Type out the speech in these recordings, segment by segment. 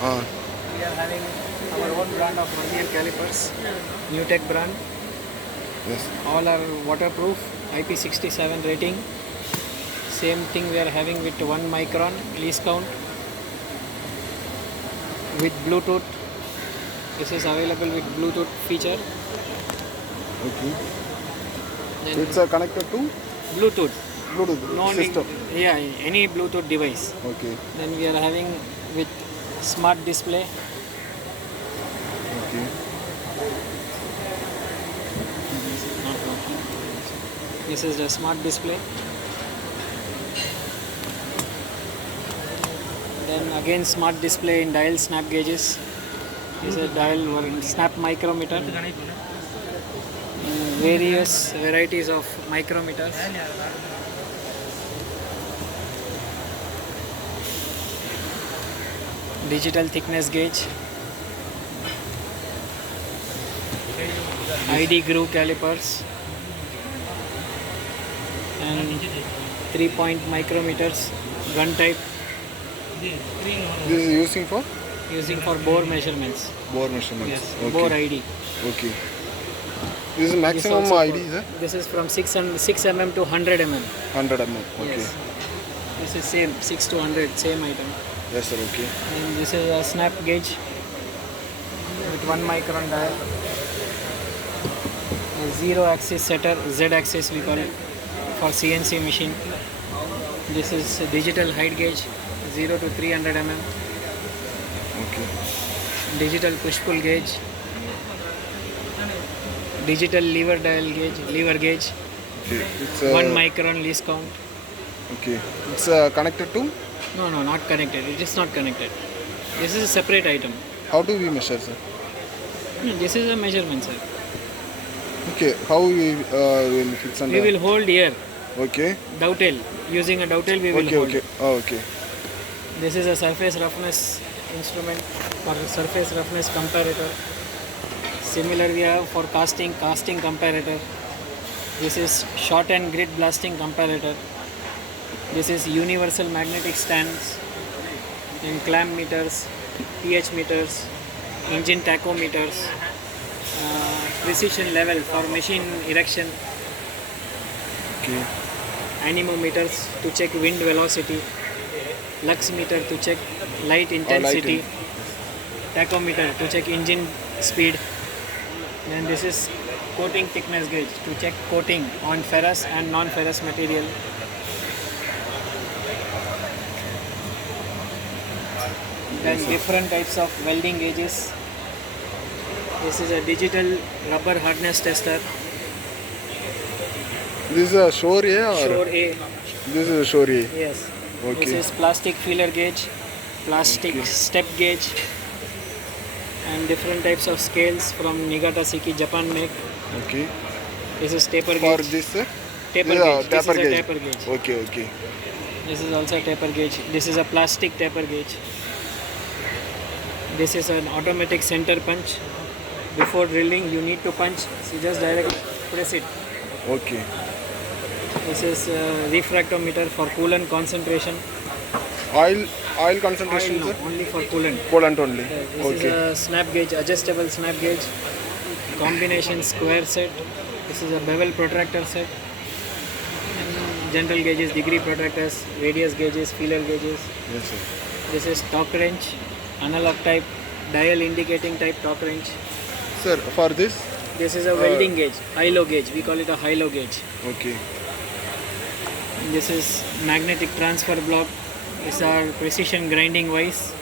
Ah, We are having our own brand of vernier calipers, Newtech brand. yes. All are waterproof, IP67 rating. Same thing we are having with 1 micron least count with Bluetooth. This is available with Bluetooth feature. Okay. Then It's connected to Bluetooth. Bluetooth No need, system. yeah, any Bluetooth device. Okay. Then we are having with smart display. Okay. Not working. This is the smart display. Then again smart display in dial snap gauges. This is a dial snap micrometer. Various varieties of micrometers. Digital thickness gauge. ID groove calipers. And 3-point micrometers. Gun type. This is Using for bore measurements. bore measurements. Yes, Okay. bore ID. Okay. This is maximum also ID, for- sir? This is from 6 mm to 100 mm. 100 mm. Okay. Yes. This is same 6 to 100, same item. Yes, sir. Okay. And this is a snap gauge with 1 micron dial. A zero axis setter, Z axis we call it, for CNC machine. This is a digital height gauge, 0 to 300 mm. Okay. Digital push pull gauge. Digital lever dial gauge, lever gauge. Okay. It's 1 micron least count. Okay. It's connected to. No, not connected. It is not connected. This is a separate item. How do we measure, sir? No, this is a measurement, sir. Okay. How we will fix on We the. will hold here, Okay. dowtail. Using a dowtail, we will Okay. hold. Okay. Oh, okay. This is a surface roughness instrument for surface roughness comparator. Similar we have for casting comparator. This is short and grit blasting comparator. This is universal magnetic stands and clamp meters, pH meters, engine tachometers, precision level for machine erection, Okay. anemometers to check wind velocity, lux meter to check light intensity, tachometer to check engine speed. Then this is coating thickness gauge to check coating on ferrous and non-ferrous material. Then different types of welding gauges. This is a digital rubber hardness tester. This is a Shore A or Shore A. this is a Shore A. Yes. Okay. This is plastic feeler gauge, plastic step gauge, and different types of scales from Nigata Siki, Japan make. Okay. This is taper For gauge. this, sir? Taper This is a gauge. This taper is a gauge. taper gauge. Okay. Okay. This is also a taper gauge. This is a plastic taper gauge. This is an automatic center punch. Before drilling, you need to punch. So just directly press it. Okay. This is a refractometer for coolant concentration. Oil Oil concentration, no, sir? only for coolant. Coolant only. This is Okay. a snap gauge, adjustable snap gauge, combination square set. This is a bevel protractor set. And general gauges, degree protractors, radius gauges, feeler gauges. Yes, sir. This is torque wrench, analog type, dial indicating type torque wrench. Sir, for this? This is a welding gauge, high-low gauge. We call it a high-low gauge. Okay. This is magnetic transfer block. These are precision grinding vise,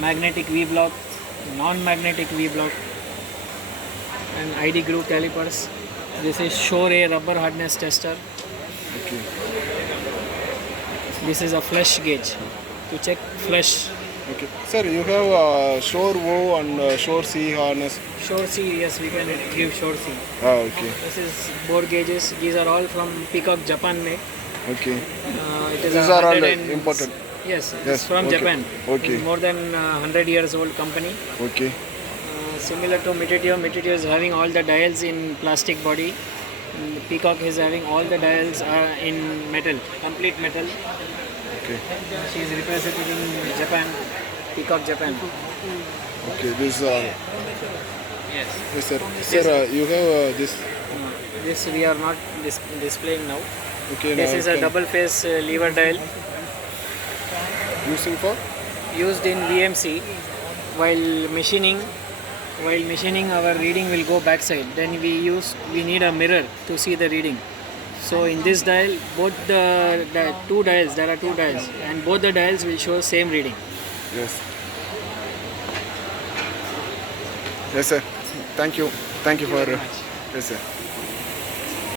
magnetic V block, non-magnetic V block, and ID groove calipers. This is Shore A rubber hardness tester. Okay. This is a flush gauge to check flush. Okay. Sir, you have Shore O and Shore C harness. Shore C, yes, we can give Shore C. Ah, okay. This is bore gauges. These are all from Peacock Japan make. Okay. It is These a are all 100 and- imported. Yes, Yes, it's from okay. Japan. Okay. It's more than 100 years old company. Okay. Similar to Mititio, Mititio is having all the dials in plastic body. And Peacock is having all the dials in metal, complete metal. Okay. She is representing Japan. Peacock Japan. Okay, this. Yes. Yes, sir. Sir, you have this. This we are not displaying now. Okay, This now is you a can- double phase lever dial using for. used in VMC. While machining, our reading will go backside. Then we need a mirror to see the reading. So in this dial, both the two dials, there are two dials, and both the dials will show same reading. Yes. Yes, sir. Thank you. Thank you for. Yes, sir.